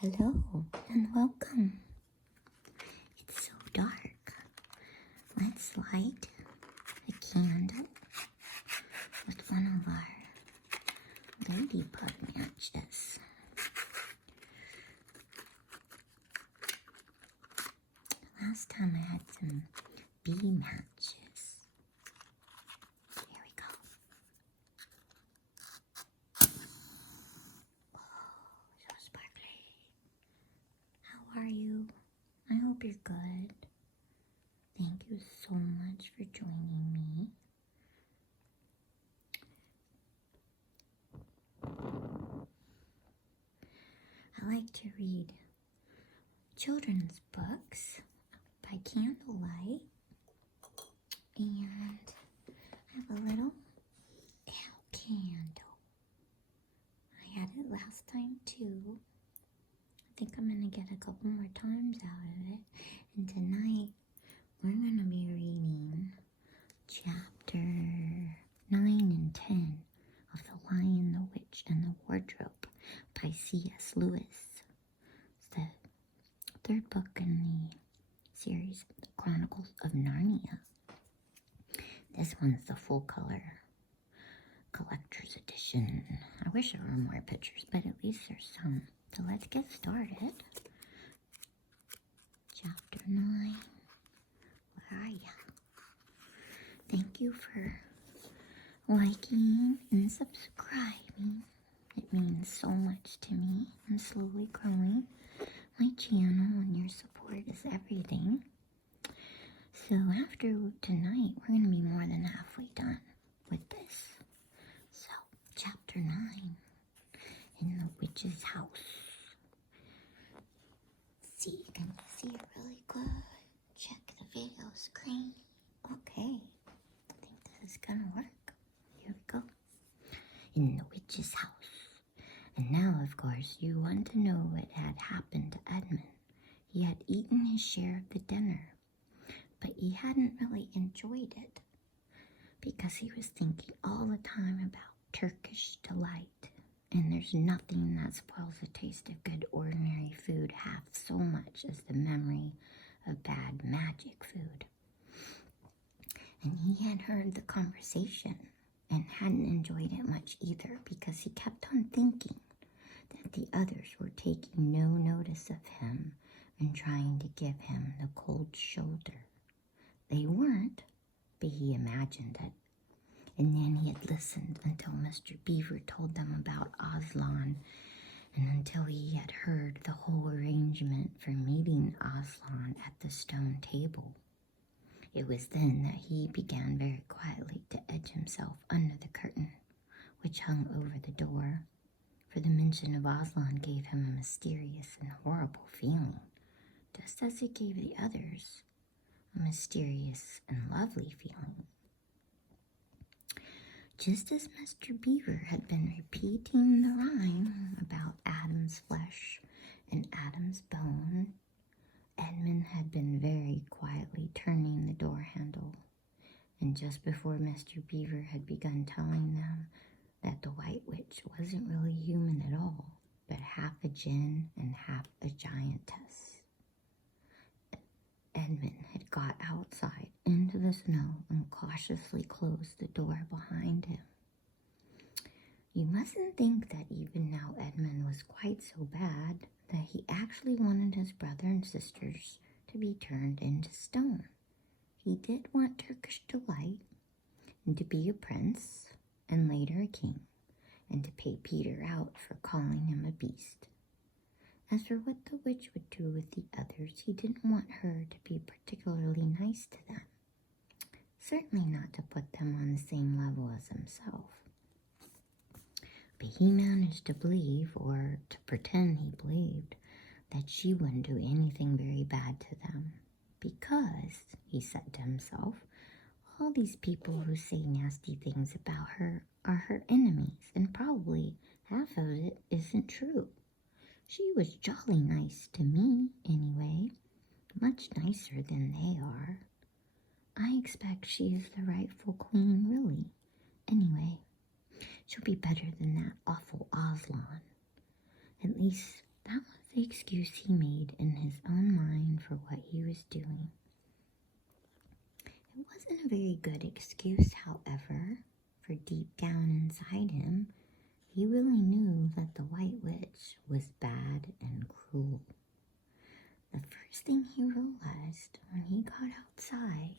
Hello and welcome. It's so dark. Let's light a candle with one of our ladybug matches. Last time I had some bee matches. Here we go. Oh, so sparkly. How are you? I hope you're good. Thank you so much for joining me. I like to read children's books by candlelight, and I have a little candle. I had it last time too. I think I'm going to get a couple more times out of it. And tonight we're going to be reading chapter 9 and 10 of The Lion, the Witch, and the Wardrobe by C.S. Lewis. It's the third book in the series, The Chronicles of Narnia. This one's the full color collector's edition. I wish there were more pictures, but at least there's some. So let's get started. Chapter 9. Where are ya? Thank you for liking and subscribing. It means so much to me. I'm slowly growing my channel, and your support is everything. So after tonight, we're going to be more than halfway done with this. So, chapter 9, in the witch's house. Let's see, can you see it really good? Check the video screen. Okay, I think this is going to work. Here we go. In the witch's house. And now, of course, you want to know what had happened to Edmund. He had eaten his share of the dinner, but he hadn't really enjoyed it because he was thinking all the time about Turkish delight. And there's nothing that spoils the taste of good ordinary food half so much as the memory of bad magic food. And he had heard the conversation and hadn't enjoyed it much either because he kept on thinking that the others were taking no notice of him and trying to give him the cold shoulder. They weren't, but he imagined it. And then he had listened until Mr. Beaver told them about Aslan, and until he had heard the whole arrangement for meeting Aslan at the stone table. It was then that he began very quietly to edge himself under the curtain, which hung over the door, for the mention of Aslan gave him a mysterious and horrible feeling, just as it gave the others a mysterious and lovely feeling. Just as Mr. Beaver had been repeating the rhyme about Adam's flesh and Adam's bone, Edmund had been very quietly turning the door handle, and just before Mr. Beaver had begun telling them that the White Witch wasn't really human at all, but half a djinn and half a giantess, Edmund had got outside into the snow and cautiously closed the door behind him. You mustn't think that even now Edmund was quite so bad that he actually wanted his brother and sisters to be turned into stone. He did want Turkish delight, and to be a prince, and later a king, and to pay Peter out for calling him a beast. As for what the witch would do with the others, he didn't want her to be particularly nice to them. Certainly not to put them on the same level as himself. But he managed to believe, or to pretend he believed, that she wouldn't do anything very bad to them. Because, he said to himself, all these people who say nasty things about her are her enemies, and probably half of it isn't true. She was jolly nice to me, anyway, much nicer than they are. I expect she is the rightful queen, really. Anyway, she'll be better than that awful Aslan. At least that was the excuse he made in his own mind for what he was doing. It wasn't a very good excuse, however, for deep down inside him, he really knew that the White Witch was bad and cruel. The first thing he realized when he got outside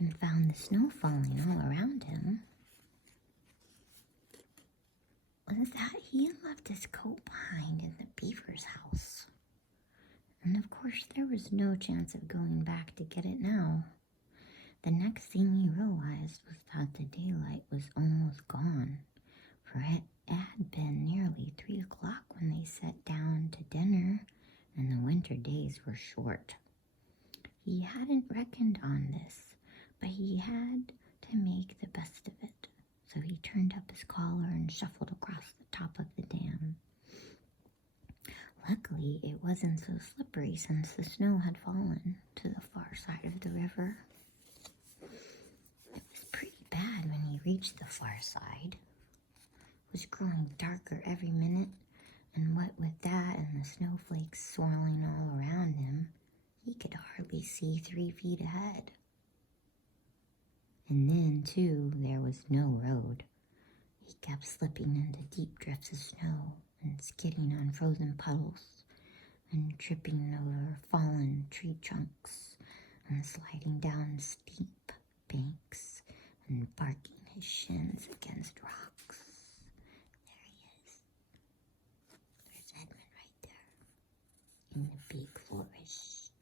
and found the snow falling all around him was that he had left his coat behind in the Beavers' house. And of course, there was no chance of going back to get it now. The next thing he realized was that the daylight was almost gone, for it had been nearly 3 o'clock when they sat down to dinner, and the winter days were short. He hadn't reckoned on this, but he had to make the best of it. So he turned up his collar and shuffled across the top of the dam. Luckily, it wasn't so slippery since the snow had fallen to the far side of the river. It was pretty bad when he reached the far side. It was growing darker every minute, and what with that and the snowflakes swirling all around him, he could hardly see 3 feet ahead. And then, too, there was no road. He kept slipping into deep drifts of snow and skidding on frozen puddles and tripping over fallen tree trunks and sliding down steep banks and barking his shins against rocks. There he is. There's Edmund right there in the big forest.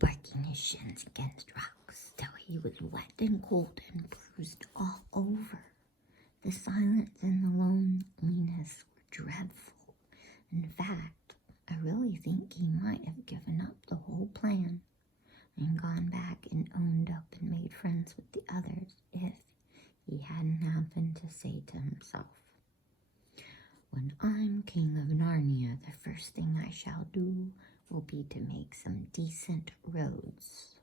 Barking his shins against rocks till he was wet and cold and bruised all over. The silence and the loneliness were dreadful. In fact, I really think he might have given up the whole plan and gone back and owned up and made friends with the others if he hadn't happened to say to himself, "When I'm king of Narnia, the first thing I shall do will be to make some decent roads."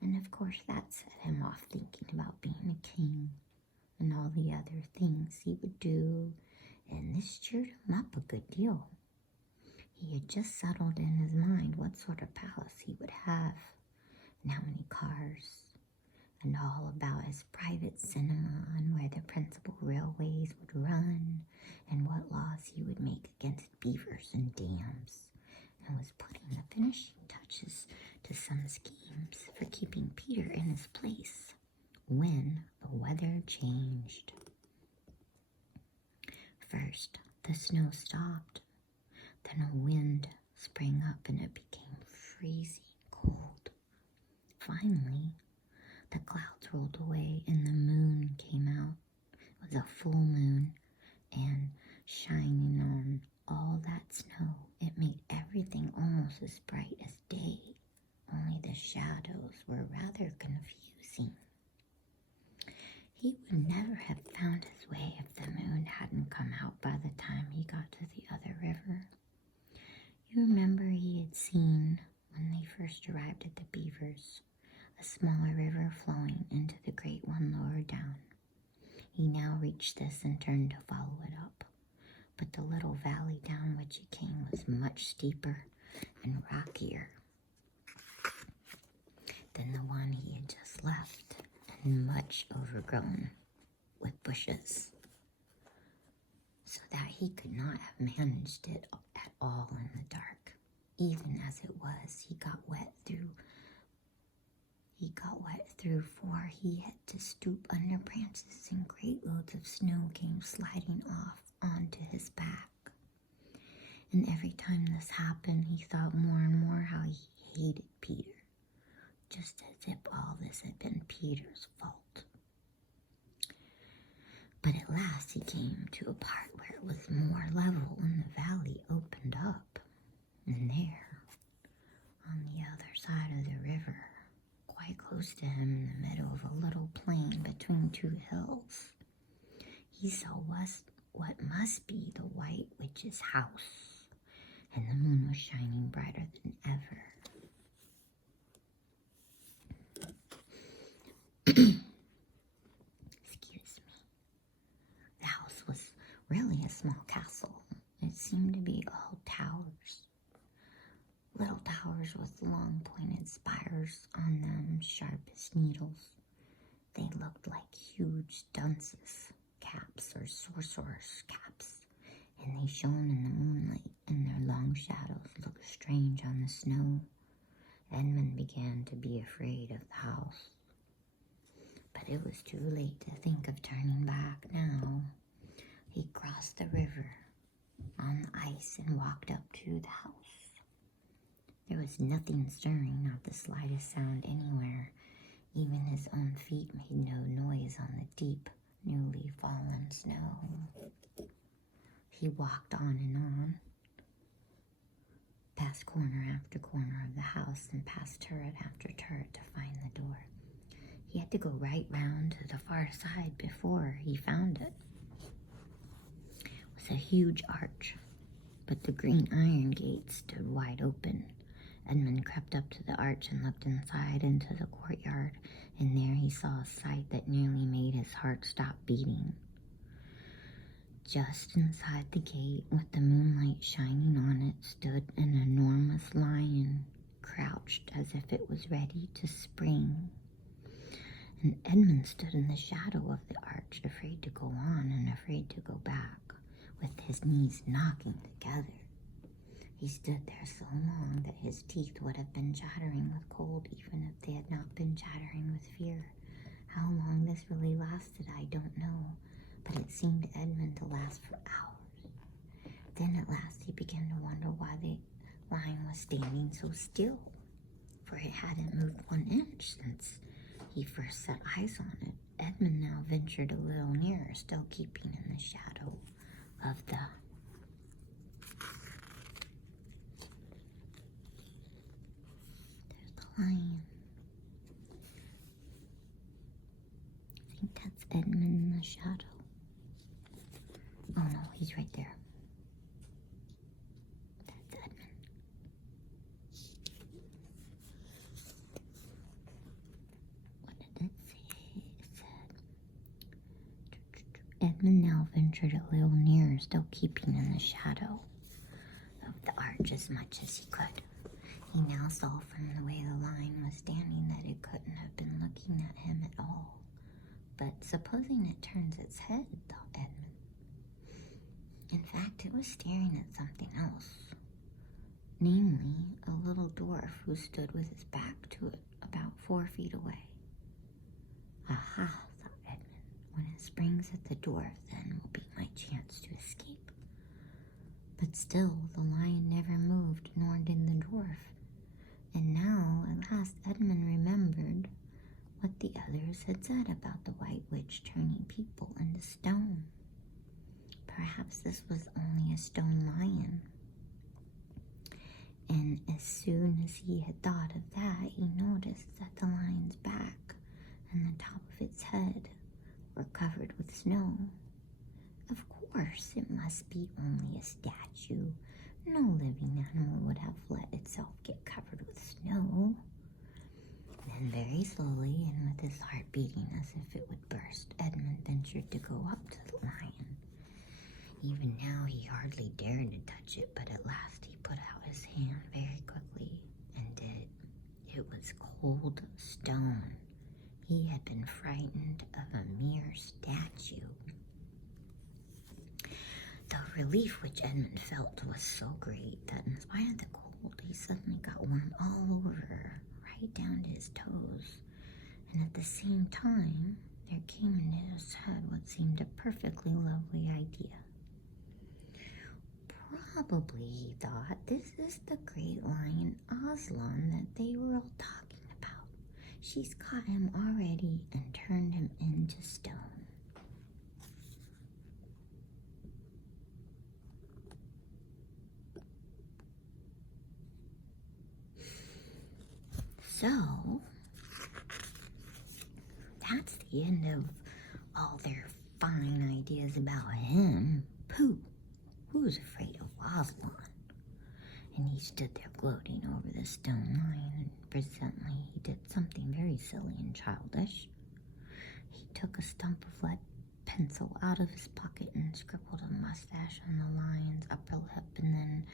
And of course that set him off thinking about being a king and all the other things he would do, and this cheered him up a good deal. He had just settled in his mind what sort of palace he would have, and how many cars, and all about his private cinema and where the principal railways would run, and what laws he would make against beavers and dams, and was putting the finishing touches to some schemes for keeping Peter in his place when the weather changed. First, the snow stopped. Then a wind sprang up and it became freezing cold. Finally, the clouds rolled away and the moon came out. It was a full moon and shining on all that snow. It made everything almost as bright as day, only the shadows were rather confusing. He would never have found his way if the moon hadn't come out by the time he got to the other river. You remember he had seen, when they first arrived at the Beavers, a smaller river flowing into the great one lower down. He now reached this and turned to follow it up. But the little valley down which he came was much steeper and rockier than the one he had just left, and much overgrown with bushes, so that he could not have managed it at all in the dark. Even as it was, he got wet through, for he had to stoop under branches, and great loads of snow came sliding off onto his back. And every time this happened, he thought more and more how he hated Peter, just as if all this had been Peter's fault. But at last he came to a part where it was more level and the valley opened up. And there, on the other side of the river, quite close to him in the middle of a little plain between 2 hills, he saw what must be the White Witch's house, and the moon was shining brighter than ever. with long pointed spires on them, sharp as needles. They looked like huge dunces caps or sorcerer's caps, and they shone in the moonlight, and their long shadows looked strange on the snow. Edmund began to be afraid of the house. But it was too late to think of turning back now. He crossed the river on the ice and walked up to the house. There was nothing stirring, not the slightest sound anywhere. Even his own feet made no noise on the deep, newly fallen snow. He walked on and on, past corner after corner of the house and past turret after turret to find the door. He had to go right round to the far side before he found it. It was a huge arch, but the green iron gate stood wide open. Edmund crept up to the arch and looked inside into the courtyard, and there he saw a sight that nearly made his heart stop beating. Just inside the gate, with the moonlight shining on it, stood an enormous lion, crouched as if it was ready to spring. And Edmund stood in the shadow of the arch, afraid to go on and afraid to go back, with his knees knocking together. He stood there so long that his teeth would have been chattering with cold even if they had not been chattering with fear. How long this really lasted, I don't know, but it seemed to Edmund to last for hours. Then at last he began to wonder why the lion was standing so still, for it hadn't moved 1 inch since he first set eyes on it. Edmund now ventured a little nearer, still keeping in the shadow of the lion. I think that's Edmund in the shadow. Oh no, he's right there. That's Edmund. What did it say? It said, Edmund now ventured a little nearer, still keeping in the shadow of the arch as much as he could. He now saw from the way the lion was standing that it couldn't have been looking at him at all. But supposing it turns its head, thought Edmund. In fact, it was staring at something else. Namely, a little dwarf who stood with his back to it, about 4 feet away. Aha, thought Edmund. When it springs at the dwarf, then will be my chance to escape. But still, the lion never moved, nor did the dwarf. And now, at last, Edmund remembered what the others had said about the White Witch turning people into stone. Perhaps this was only a stone lion. And as soon as he had thought of that, he noticed that the lion's back and the top of its head were covered with snow. Of course, it must be only a statue. No living animal would have let itself get covered with snow. Then very slowly, and with his heart beating as if it would burst, Edmund ventured to go up to the lion. Even now he hardly dared to touch it, but at last he put out his hand very quickly and did. It was cold stone. He had been frightened of a mere statue. The relief which Edmund felt was so great that in spite of the cold, he suddenly got warm all over, right down to his toes. And at the same time, there came into his head what seemed a perfectly lovely idea. Probably, he thought, this is the great lion Aslan that they were all talking about. She's caught him already and turned him into stone. So, that's the end of all their fine ideas about him. Pooh! Who's afraid of Aslan? And he stood there gloating over the stone lion, and presently he did something very silly and childish. He took a stump of lead pencil out of his pocket and scribbled a mustache on the lion's upper lip and then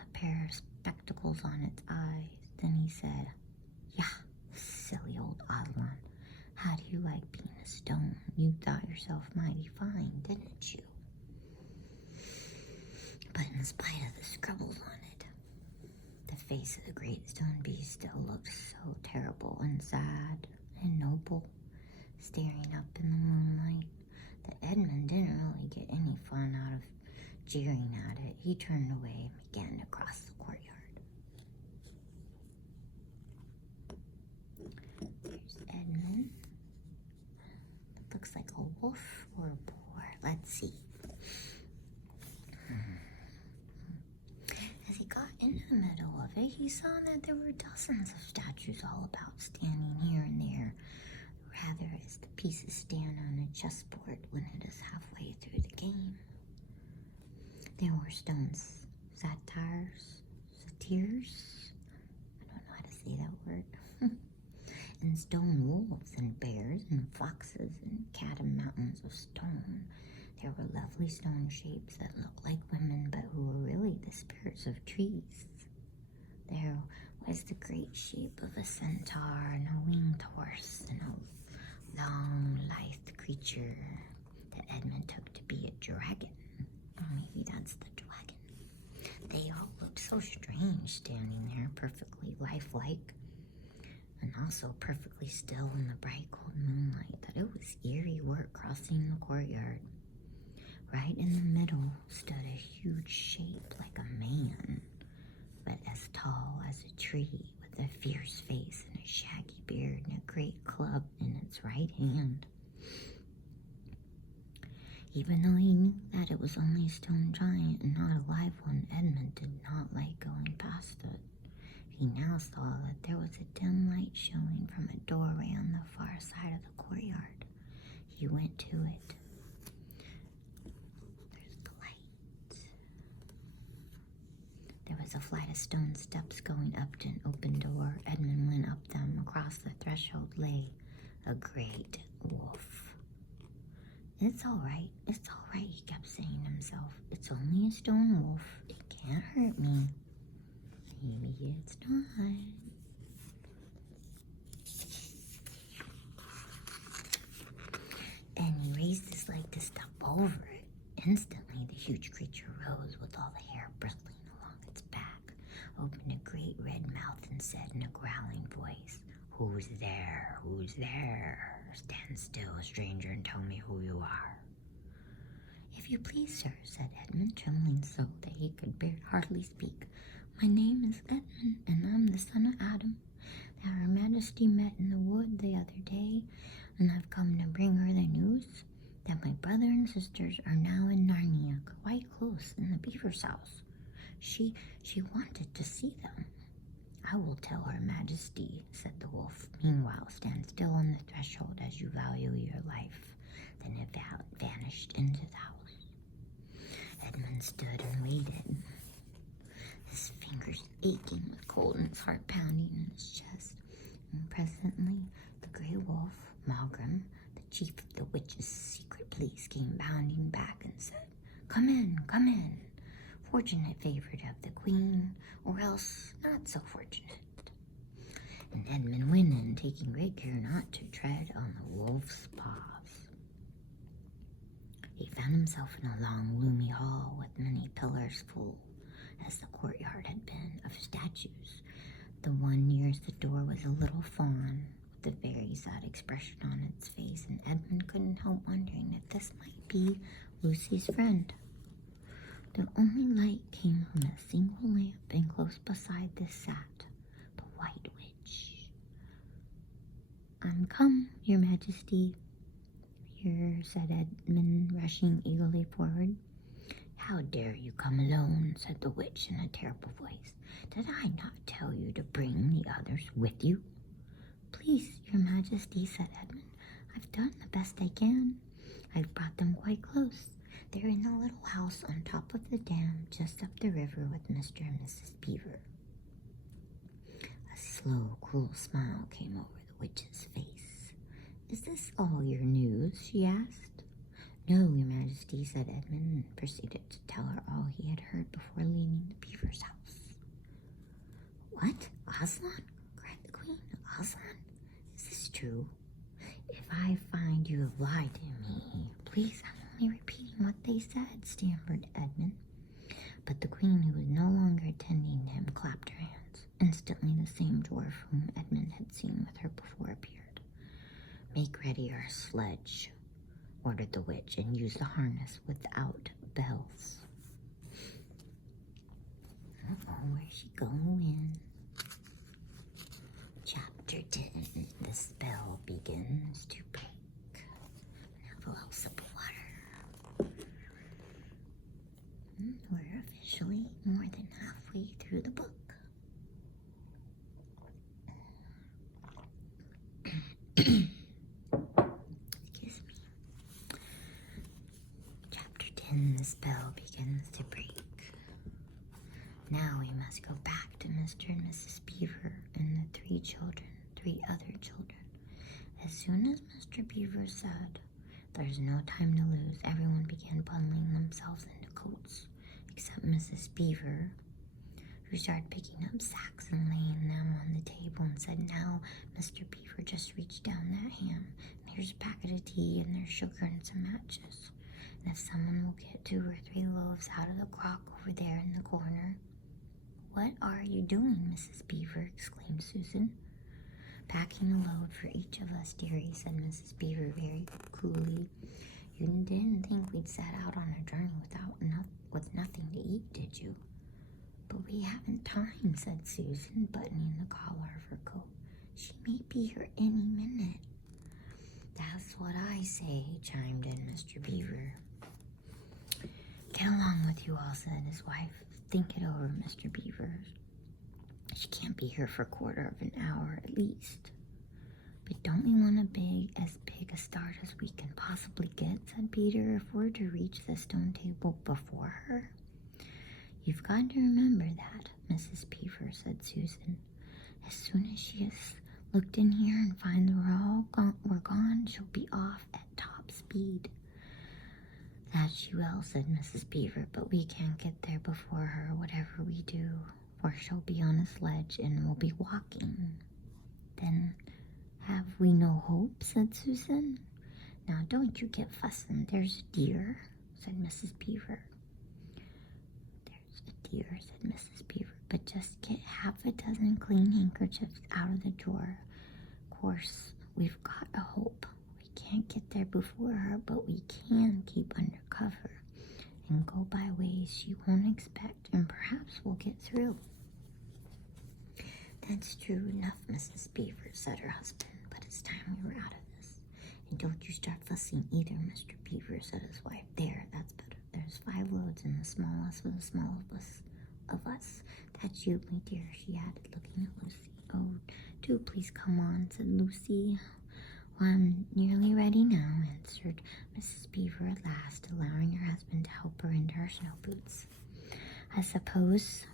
a pair of spectacles on its eyes. Then he said, "Yeah, silly old Aslan. How do you like being a stone? You thought yourself mighty fine, didn't you? But in spite of the scribbles on it, the face of the great stone beast still looked so terrible and sad and noble, staring up in the moonlight, that Edmund didn't really get any fun out of jeering at it. He turned away and began to cross the courtyard. There's Edmund. It looks like a wolf or a boar. Let's see. As he got into the middle of it, he saw that there were dozens of statues all about, standing here and there, rather as the pieces stand on a chessboard when it is halfway through the game. There were stone satyrs, I don't know how to say that word, and stone wolves and bears and foxes and cat and mountains of stone. There were lovely stone shapes that looked like women, but who were really the spirits of trees. There was the great shape of a centaur and a winged horse and a long, lithe creature that Edmund took to be a dragon. Or maybe that's the dragon. They all looked so strange standing there, perfectly lifelike, and also perfectly still in the bright cold moonlight, that it was eerie work crossing the courtyard. Right in the middle stood a huge shape like a man, but as tall as a tree, with a fierce face and a shaggy beard and a great club in its right hand. Even though he knew that it was only a stone giant and not a live one, Edmund did not like going past it. He now saw that there was a dim light showing from a doorway on the far side of the courtyard. He went to it. There's the light. There was a flight of stone steps going up to an open door. Edmund went up them. Across the threshold lay a great wolf. It's all right, he kept saying to himself. It's only a stone wolf. It can't hurt me. Maybe it's not. And he raised his leg to step over it. Instantly, the huge creature rose with all the hair bristling along its back, opened a great red mouth, and said in a growling voice, "Who's there? Who's there? Stand still, stranger, and tell me who you are." "If you please, sir," said Edmund, trembling so that he could hardly speak. "My name is Edmund, and I'm the son of Adam, that Her Majesty met in the wood the other day, and I've come to bring her the news that my brother and sisters are now in Narnia, quite close in the Beavers' house. She wanted to see them." "I will tell Her Majesty," said the wolf. "Meanwhile, stand still on the threshold as you value your life." Then it vanished into the house. Edmund stood and waited, his fingers aching with cold and his heart pounding in his chest. And presently, the grey wolf, Malgrim, the chief of the witches' secret police, came bounding back and said, "Come in, come in, fortunate favorite of the queen, or else not so fortunate." And Edmund went in, taking great care not to tread on the wolf's paws. He found himself in a long, gloomy hall with many pillars full, as the courtyard had been, of statues. The one nearest the door was a little fawn, with a very sad expression on its face, and Edmund couldn't help wondering if this might be Lucy's friend. The only light came from a single lamp, and close beside this sat the White Witch. "I'm come, Your Majesty," here said Edmund, rushing eagerly forward. "How dare you come alone?" said the witch in a terrible voice. "Did I not tell you to bring the others with you?" "Please, Your Majesty," said Edmund, "I've done the best I can. I've brought them quite close. They're in a little house on top of the dam just up the river with Mr. and Mrs. Beaver." A slow, cruel smile came over the witch's face. "Is this all your news?" she asked. "No, Your Majesty," said Edmund, and proceeded to tell her all he had heard before leaving the Beaver's house. "What? Aslan? Cried the queen. Aslan? Is this true? If I find you have lied to me, please, I'm only repeating what they said, stammered Edmund. But the queen, who was no longer attending to him, clapped her hands. Instantly the same dwarf whom Edmund had seen with her before appeared. Make ready our sledge, ordered the witch, and use the harness without bells. Where's she going? Chapter 10. The spell begins to break. Have a little sip of water. We're officially more than halfway through the book. Excuse me. Chapter 10. The spell begins to break. Now we must go back to Mr. and Mrs. Beaver and the three other children. As soon as Mr. Beaver said, "There's no time to lose," everyone began bundling themselves into coats, except Mrs. Beaver, who started picking up sacks and laying them on the table and said, "Now, Mr. Beaver, just reach down that hand, and here's a packet of tea, and there's sugar and some matches. And if someone will get 2 or 3 loaves out of the crock over there in the corner." "What are you doing, Mrs. Beaver?" exclaimed Susan. "Packing a load for each of us, dearie," said Mrs. Beaver very coolly. "You didn't think we'd set out on a journey with nothing to eat, did you?" "But we haven't time," said Susan, buttoning the collar of her coat. "She may be here any minute." "That's what I say," chimed in Mr. Beaver. "Get along with you all," said his wife. "Think it over, Mr. Beaver. She can't be here for a quarter of an hour at least." "But don't we want as big a start as we can possibly get?" said Peter. "If we're to reach the stone table before her." "You've got to remember that, Mrs. Beaver," said Susan. "As soon as she has looked in here and finds we're gone, she'll be off at top speed." "That she will," said Mrs. Beaver, "but we can't get there before her, whatever we do, for she'll be on a sledge and we'll be walking." "Then have we no hope?" said Susan. "Now don't you get fussing, there's a dear," said Mrs. Beaver. "There's a dear," said Mrs. Beaver, "but just get half a dozen clean handkerchiefs out of the drawer. Of course, we've got a hope. Can't get there before her, but we can keep under cover and go by ways she won't expect, and perhaps we'll get through." "That's true enough, Mrs. Beaver," said her husband, "but it's time we were out of this. And don't you start fussing either, Mr. Beaver," said his wife. "There, that's better. There's 5 loads and the smallest of the smallest of us. That's you, my dear," she added, looking at Lucy. "Oh, do please come on," said Lucy. "Well, I'm nearly ready now," answered Mrs. Beaver at last, allowing her husband to help her into her snow boots. I suppose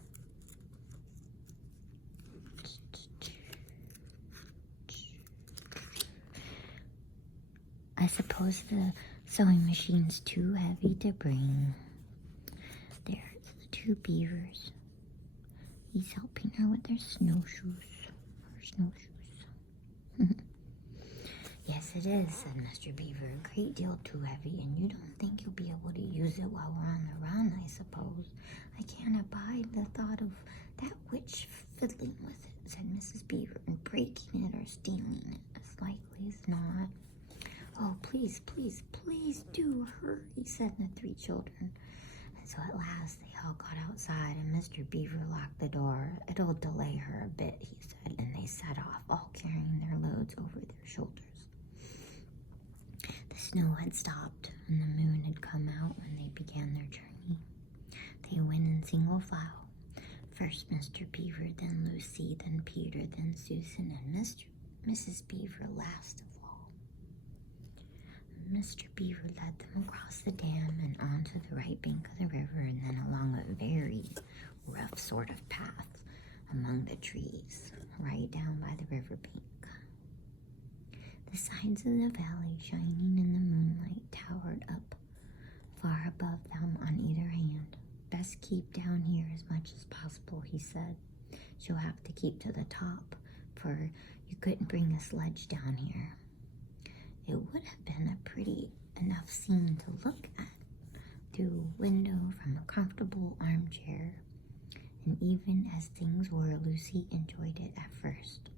the sewing machine's too heavy to bring." There's the 2 beavers. He's helping her with their snowshoes. "Yes, it is," said Mr. Beaver. "A great deal too heavy, and you don't think you'll be able to use it while we're on the run, I suppose." "I can't abide the thought of that witch fiddling with it," said Mrs. Beaver, "and breaking it or stealing it, as likely as not." "Oh, please, please, please do hurry," said the 3 children. And so at last they all got outside, and Mr. Beaver locked the door. "It'll delay her a bit," he said, and they set off, all carrying their loads over their shoulders. The snow had stopped, and the moon had come out when they began their journey. They went in single file. First Mr. Beaver, then Lucy, then Peter, then Susan, and Mrs. Beaver last of all. Mr. Beaver led them across the dam and onto the right bank of the river, and then along a very rough sort of path among the trees, right down by the river bank. The sides of the valley, shining in the moonlight, towered up far above them on either hand. "Best keep down here as much as possible," he said, You'll have to keep to the top, for you couldn't bring a sledge down here. It would have been a pretty enough scene to look at through a window from a comfortable armchair, and even as things were, Lucy enjoyed it at first.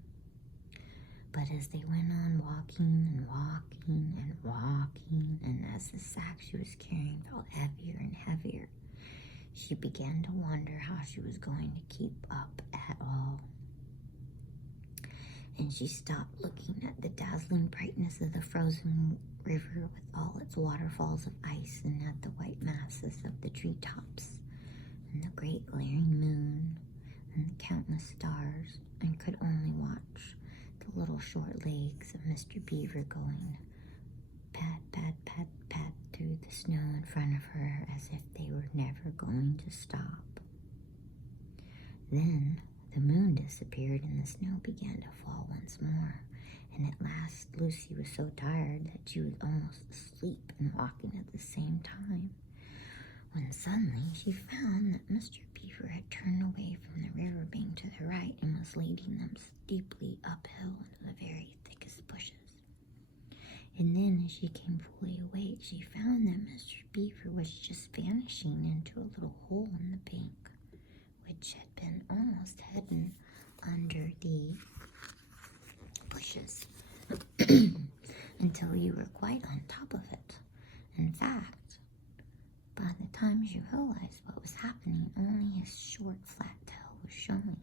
But as they went on walking and walking and walking, and as the sack she was carrying felt heavier and heavier, she began to wonder how she was going to keep up at all. And she stopped looking at the dazzling brightness of the frozen river with all its waterfalls of ice, and at the white masses of the treetops, and the great glaring moon, and the countless stars, and could only watch the little short legs of Mr. Beaver going pat, pat, pat, pat through the snow in front of her as if they were never going to stop. Then the moon disappeared and the snow began to fall once more, and at last Lucy was so tired that she was almost asleep and walking at the same time, when suddenly she found that Mr. Beaver had turned away from the river bank to the right and was leading them steeply uphill into the very thickest bushes. And then, as she came fully awake, she found that Mr. Beaver was just vanishing into a little hole in the bank, which had been almost hidden under the bushes until you were quite on top of it. In fact, by the time she realized what was happening, only his short, flat tail was showing.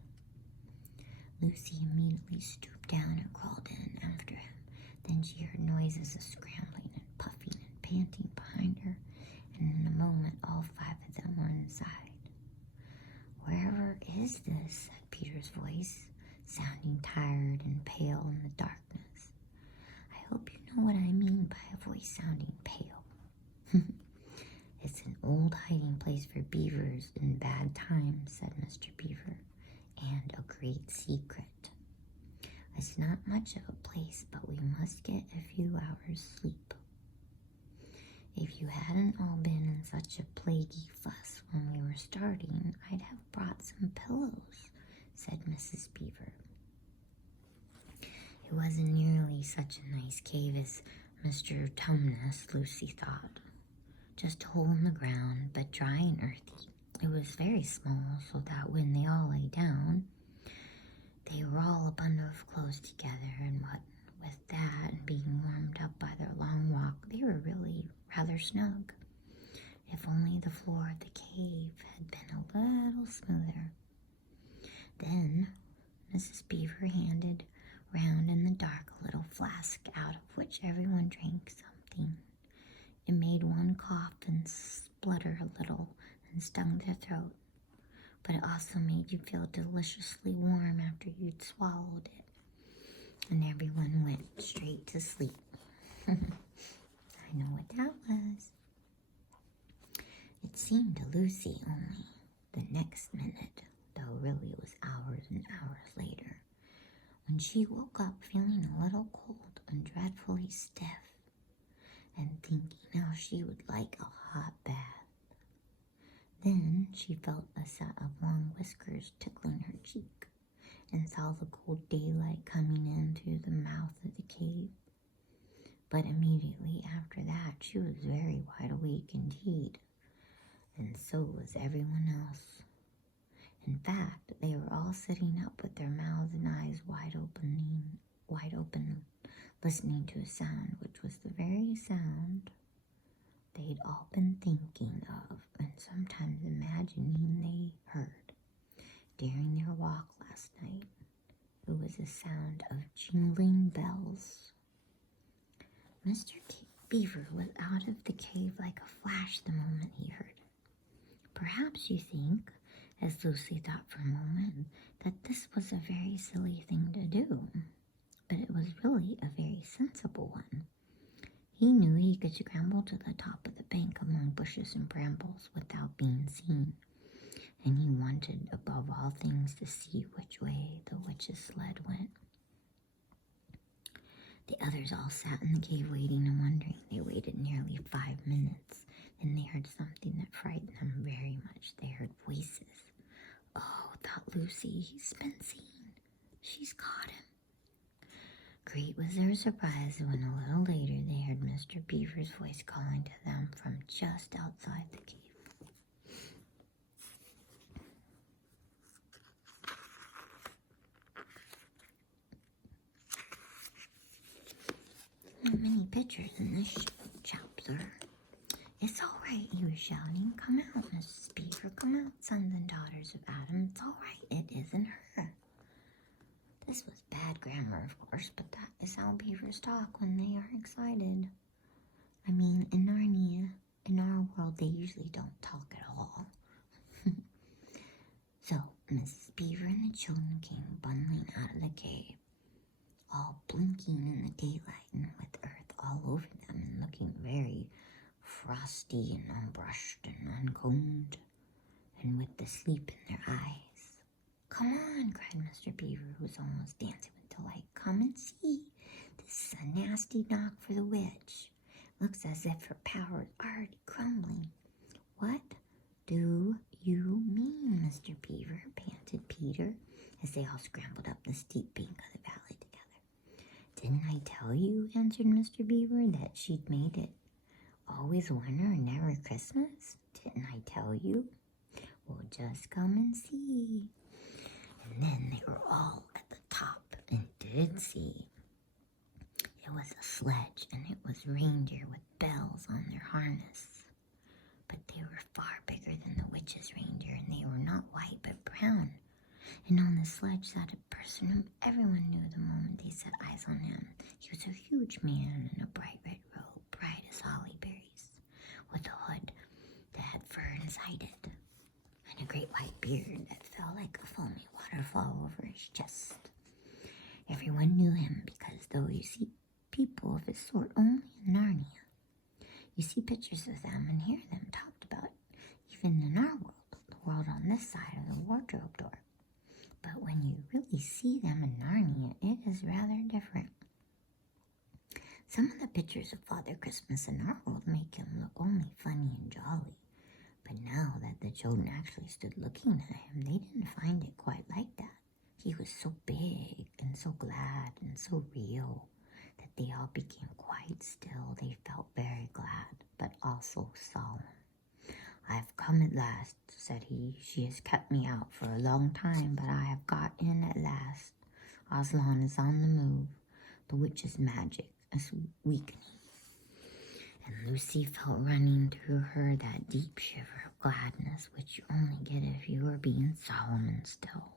Lucy immediately stooped down and crawled in after him. Then she heard noises of scrambling and puffing and panting behind her, and in a moment all five of them were inside. "Wherever is this?" said Peter's voice, sounding tired and pale in the darkness. "I hope you know what I mean by a voice sounding pale." "It's an old hiding place for beavers in bad times," said Mr. Beaver, "and a great secret. It's not much of a place, but we must get a few hours' sleep. If you hadn't all been in such a plaguey fuss when we were starting, I'd have brought some pillows," said Mrs. Beaver. It wasn't nearly such a nice cave as Mr. Tumnus, Lucy thought. Just a hole in the ground, but dry and earthy. It was very small, so that when they all lay down, they were all a bundle of clothes together, and what with that and being warmed up by their long walk, they were really rather snug. If only the floor of the cave had been a little smoother. Then Mrs. Beaver handed round in the dark a little flask out of which everyone drank something. It made one cough and splutter a little and stung their throat, but it also made you feel deliciously warm after you'd swallowed it, and everyone went straight to sleep. I know what that was. It seemed to Lucy only the next minute, though really it was hours and hours later, when she woke up feeling a little cold and dreadfully stiff, and thinking how she would like a hot bath. Then she felt a set of long whiskers tickling her cheek, and saw the cold daylight coming in through the mouth of the cave. But immediately after that, she was very wide awake indeed, and so was everyone else. In fact, they were all sitting up with their mouths and eyes wide open, listening to a sound which was the very sound they'd all been thinking of and sometimes imagining they heard during their walk last night. It was a sound of jingling bells. Mr. Beaver was out of the cave like a flash the moment he heard it. Perhaps you think, as Lucy thought for a moment, that this was a very silly thing to do, but it was really a very sensible one. He knew he could scramble to the top of the bank among bushes and brambles without being seen, and he wanted above all things to see which way the witch's sled went. The others all sat in the cave waiting and wondering. They waited nearly 5 minutes, then they heard something that frightened them very much. They heard voices, Oh, thought Lucy, he's been seen. She's caught him. Great was their surprise when a little later they heard Mr. Beaver's voice calling to them from just outside the cave. Many pictures in this chapter. It's all right, he was shouting. Come out, Mrs. Beaver, come out, sons and daughters of Adam. It's all right, it isn't her. This was bad grammar, of course, but that is how beavers talk when they are excited. I mean, in Narnia, in our world, they usually don't talk at all. So, Mrs. Beaver and the children came bundling out of the cave, all blinking in the daylight and with earth all over them and looking very frosty and unbrushed and uncombed and with the sleep in their eyes. Come on, cried Mr. Beaver, who was almost dancing with delight. Come and see. This is a nasty knock for the witch. Looks as if her power is already crumbling. What do you mean, Mr. Beaver? Panted Peter, as they all scrambled up the steep bank of the valley together. Didn't I tell you, answered Mr. Beaver, that she'd made it always winter and never Christmas? Didn't I tell you? Well, just come and see. And then they were all at the top and did see. It was a sledge, and it was reindeer with bells on their harness. But they were far bigger than the witch's reindeer, and they were not white but brown. And on the sledge sat a person whom everyone knew the moment they set eyes on him. He was a huge man in a bright red robe, bright as holly berries, with a hood that had fur inside it, and a great white beard that fell like a foamy waterfall over his chest. Everyone knew him because though you see people of his sort only in Narnia, you see pictures of them and hear them talked about even in our world, the world on this side of the wardrobe door. But when you really see them in Narnia, it is rather different. Some of the pictures of Father Christmas in our world make him look only funny and jolly. But now that the children actually stood looking at him, they didn't find it quite like that. He was so big and so glad and so real that they all became quite still. They felt very glad, but also solemn. I've come at last, said he. She has kept me out for a long time, but I have got in at last. Aslan is on the move. The witch's magic is weakening. And Lucy felt running through her that deep shiver of gladness which you only get if you are being solemn and still.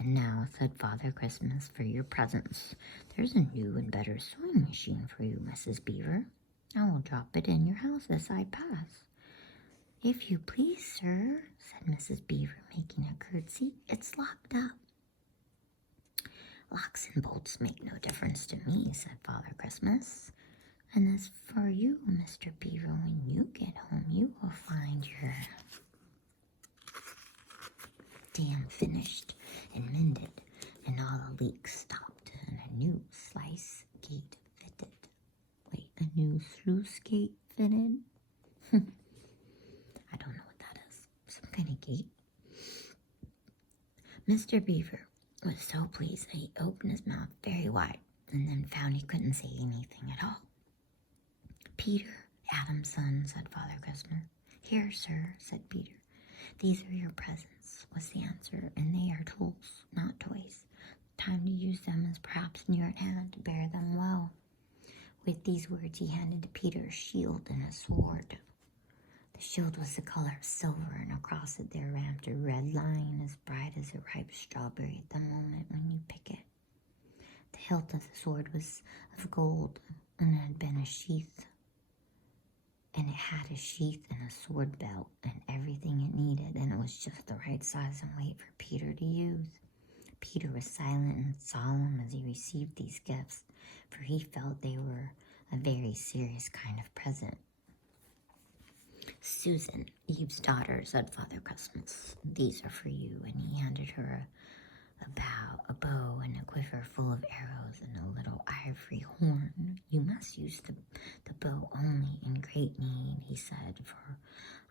And now, said Father Christmas, for your presents, there's a new and better sewing machine for you, Mrs. Beaver. I will drop it in your house as I pass. If you please, sir, said Mrs. Beaver, making a curtsy. It's locked up. Locks and bolts make no difference to me, said Father Christmas. And as for you, Mr. Beaver, when you get home, you will find your dam finished and mended, and all the leaks stopped, and a new sluice gate fitted. Wait, a new sluice gate fitted? I don't know what that is. Some kind of gate. Mr. Beaver was so pleased that he opened his mouth very wide, and then found he couldn't say anything at all. Peter, Adam's son, said Father Christmas. Here, sir, said Peter. These are your presents, was the answer, and they are tools, not toys. The time to use them is perhaps near at hand. Bear them well. With these words he handed to Peter a shield and a sword. The shield was the color of silver, and across it there ramped a red line as bright as a ripe strawberry at the moment when you pick it. The hilt of the sword was of gold, and it had been a sheath. And it had a sheath and a sword belt and everything it needed, and it was just the right size and weight for Peter to use. Peter was silent and solemn as he received these gifts, for he felt they were a very serious kind of present. Susan, Eve's daughter, said Father Christmas, these are for you, and he handed her a bow and a quiver full of arrows and a little ivory horn. You must use the bow only in great need, he said, for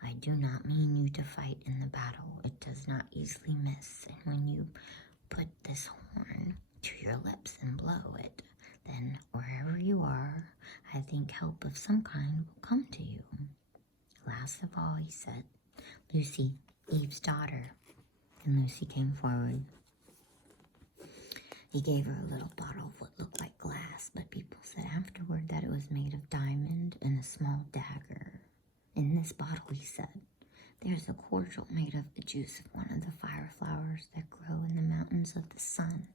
I do not mean you to fight in the battle. It does not easily miss, and when you put this horn to your lips and blow it, then wherever you are, I think help of some kind will come to you. Last of all, he said, Lucy, Eve's daughter. And Lucy came forward. He gave her a little bottle of what looked like glass, but people said afterward that it was made of diamond and a small dagger. In this bottle, he said, there's a cordial made of the juice of one of the fire flowers that grow in the mountains of the sun.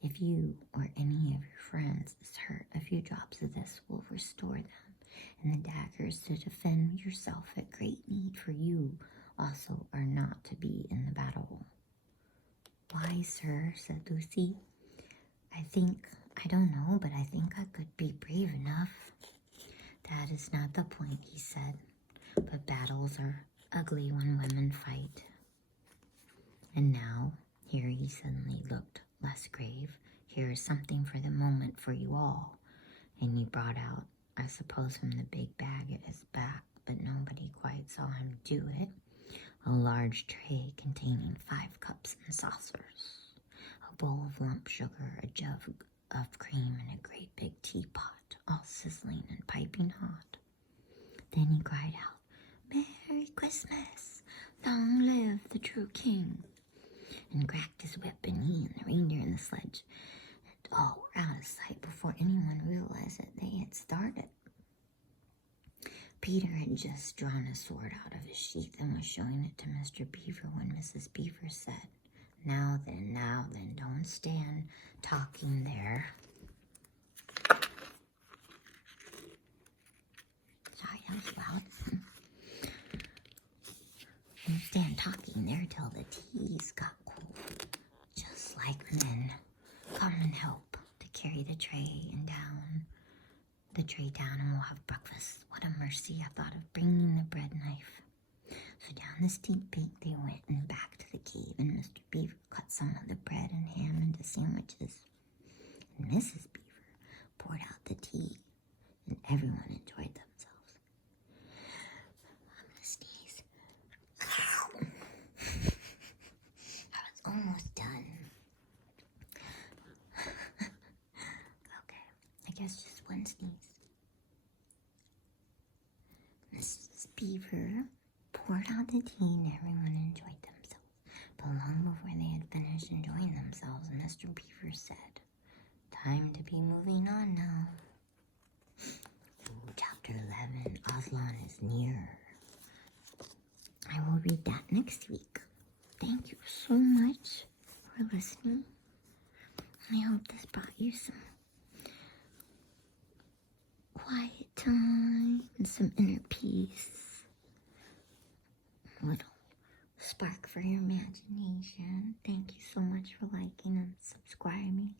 If you or any of your friends is hurt, a few drops of this will restore them, and the dagger is to defend yourself at great need, for you also are not to be in the battle. Why, sir, said Lucy. I don't know, but I think I could be brave enough. That is not the point, he said, but battles are ugly when women fight. And now, here he suddenly looked less grave, here is something for the moment for you all. And he brought out, I suppose from the big bag at his back, but nobody quite saw him do it, a large tray containing 5 cups and saucers, a bowl of lump sugar, a jug of cream, and a great big teapot, all sizzling and piping hot. Then he cried out, Merry Christmas! Long live the true king! And cracked his whip, and he and the reindeer and the sledge and all were out of sight before anyone realized that they had started. Peter had just drawn a sword out of his sheath and was showing it to Mr. Beaver when Mrs. Beaver said, now then, don't stand talking there. Sorry, that was loud. Don't stand talking there till the tea's got cold. Just like men. Come and help to carry the tray down and we'll have breakfast. What a mercy, I thought of bringing the bread knife. So down the steep bank they went and back to the cave, and Mr. Beaver cut some of the bread and ham into sandwiches. And Mrs. Beaver poured out the tea, and everyone enjoyed themselves. I'm gonna sneeze. I was almost done. Okay, I guess just one sneeze. Mrs. Beaver poured out the tea and everyone enjoyed themselves. But long before they had finished enjoying themselves, Mr. Beaver said, time to be moving on now. Chapter 11, Aslan is near. I will read that next week. Thank you so much for listening. I hope this brought you some quiet time and some inner peace. A little spark for your imagination. Thank you so much for liking and subscribing.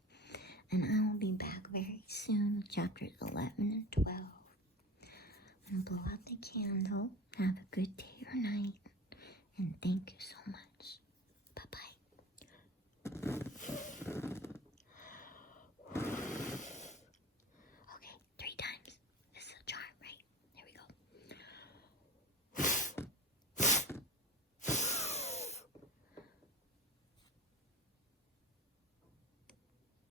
And I will be back very soon with chapters 11 and 12. And blow out the candle.